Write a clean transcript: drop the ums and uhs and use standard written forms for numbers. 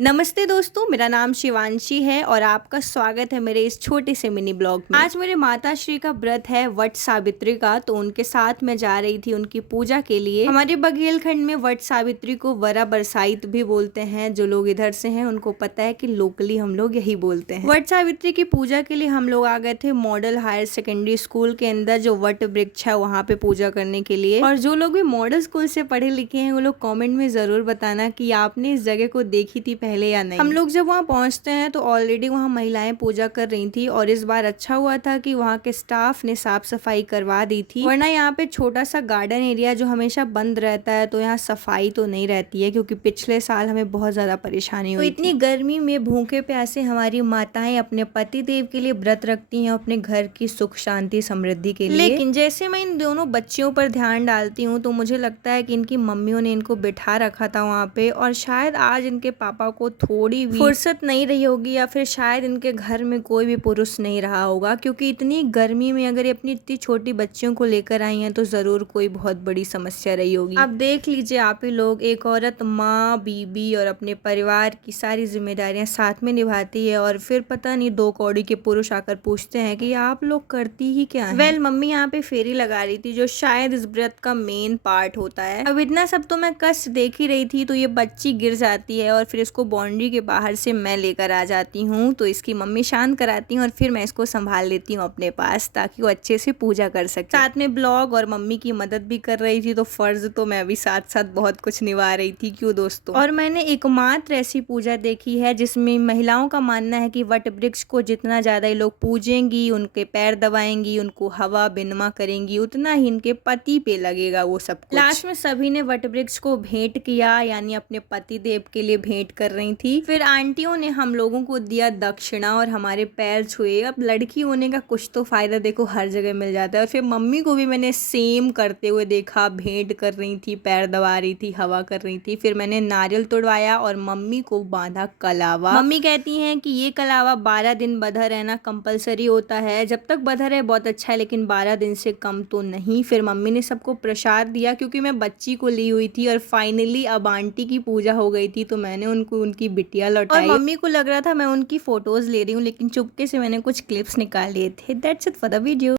नमस्ते दोस्तों, मेरा नाम शिवांशी है और आपका स्वागत है मेरे इस छोटे से मिनी ब्लॉग में। आज मेरे माता श्री का व्रत है वट सावित्री का, तो उनके साथ मैं जा रही थी उनकी पूजा के लिए। हमारे बघेलखंड में वट सावित्री को वरा बरसाइत भी बोलते हैं। जो लोग इधर से हैं उनको पता है कि लोकली हम लोग यही बोलते हैं। वट सावित्री की पूजा के लिए हम लोग आ गए थे मॉडल हायर सेकेंडरी स्कूल के अंदर, जो वट वृक्ष है वहाँ पे पूजा करने के लिए। और जो लोग भी मॉडल स्कूल से पढ़े लिखे हैं वो लोग कॉमेंट में जरूर बताना कि आपने इस जगह को देखी थी पहले या नहीं। हम लोग जब वहाँ पहुँचते हैं तो ऑलरेडी वहाँ महिलाएं पूजा कर रही थी, और इस बार अच्छा हुआ था कि वहाँ के स्टाफ ने साफ सफाई करवा दी थी, वरना यहाँ पे छोटा सा गार्डन एरिया जो हमेशा बंद रहता है तो यहाँ सफाई तो नहीं रहती है, क्योंकि पिछले साल हमें बहुत ज्यादा परेशानी हुई। तो इतनी गर्मी में भूखे प्यासे हमारी माताएं अपने पति देव के लिए व्रत रखती हैं, अपने घर की सुख शांति समृद्धि के लिए। लेकिन जैसे मैं इन दोनों बच्चियों पर ध्यान डालती हूँ तो मुझे लगता है कि इनकी मम्मियों ने इनको बिठा रखा था वहाँ पे, और शायद आज इनके पापा को थोड़ी भी फुर्सत नहीं रही होगी, या फिर शायद इनके घर में कोई भी पुरुष नहीं रहा होगा, क्योंकि इतनी गर्मी में अगर ये अपनी इतनी छोटी बच्चियों को लेकर आई हैं तो जरूर कोई बहुत बड़ी समस्या रही होगी। अब देख लीजिए आप ही लोग, एक औरत माँ, बीबी और अपने परिवार की सारी जिम्मेदारियां साथ में निभाती है, और फिर पता नहीं दो कौड़ी के पुरुष आकर पूछते हैं कि आप लोग करती ही क्या है। वेल, मम्मी यहाँ पे फेरी लगा रही थी, जो शायद इस व्रत का मेन पार्ट होता है। अब इतना सब तो मैं कष्ट देख ही रही थी, तो ये बच्ची गिर जाती है और फिर इसको बाउंड्री के बाहर से मैं लेकर आ जाती हूँ, तो इसकी मम्मी शांत कराती हूँ और फिर मैं इसको संभाल लेती हूँ अपने पास, ताकि वो अच्छे से पूजा कर सके। साथ में ब्लॉग और मम्मी की मदद भी कर रही थी, तो फर्ज तो मैं भी साथ साथ बहुत कुछ निभा रही थी, क्यों दोस्तों। और मैंने एकमात्र ऐसी पूजा देखी है जिसमें महिलाओं का मानना है कि वट वृक्ष को जितना ज्यादा ये लोग पूजेंगी, उनके पैर दबाएंगी, उनको हवा बिनमा करेंगी, उतना ही इनके पति पे लगेगा वो सब कुछ। लास्ट में सभी ने वट वृक्ष को भेंट किया, यानी अपने पति देव के लिए भेंट कर रही थी। फिर आंटियों ने हम लोगों को दिया दक्षिणा और हमारे पैर छुए। अब लड़की होने का कुछ तो फायदा देखो हर जगह मिल जाता है। और फिर मम्मी को भी मैंने सेम करते हुए देखा, भेंट कर रही थी, पैर दबा रही थी, हवा कर रही थी। फिर मैंने नारियल तोड़वाया और मम्मी को बांधा कलावा। मम्मी कहती हैं कि ये कलावा 12 दिन बंधा रहना कंपलसरी होता है। जब तक बंधा रहे बहुत अच्छा है, लेकिन 12 दिन से कम तो नहीं। फिर मम्मी ने सबको प्रसाद दिया, क्योंकि मैं बच्ची को ली हुई थी, और फाइनली अब आंटी की पूजा हो गई थी, तो मैंने उनको उनकी बिटिया लौटाई। और मम्मी को लग रहा था मैं उनकी फोटोज ले रही हूँ, लेकिन चुपके से मैंने कुछ क्लिप्स निकाल लिए थे। That's it for the video.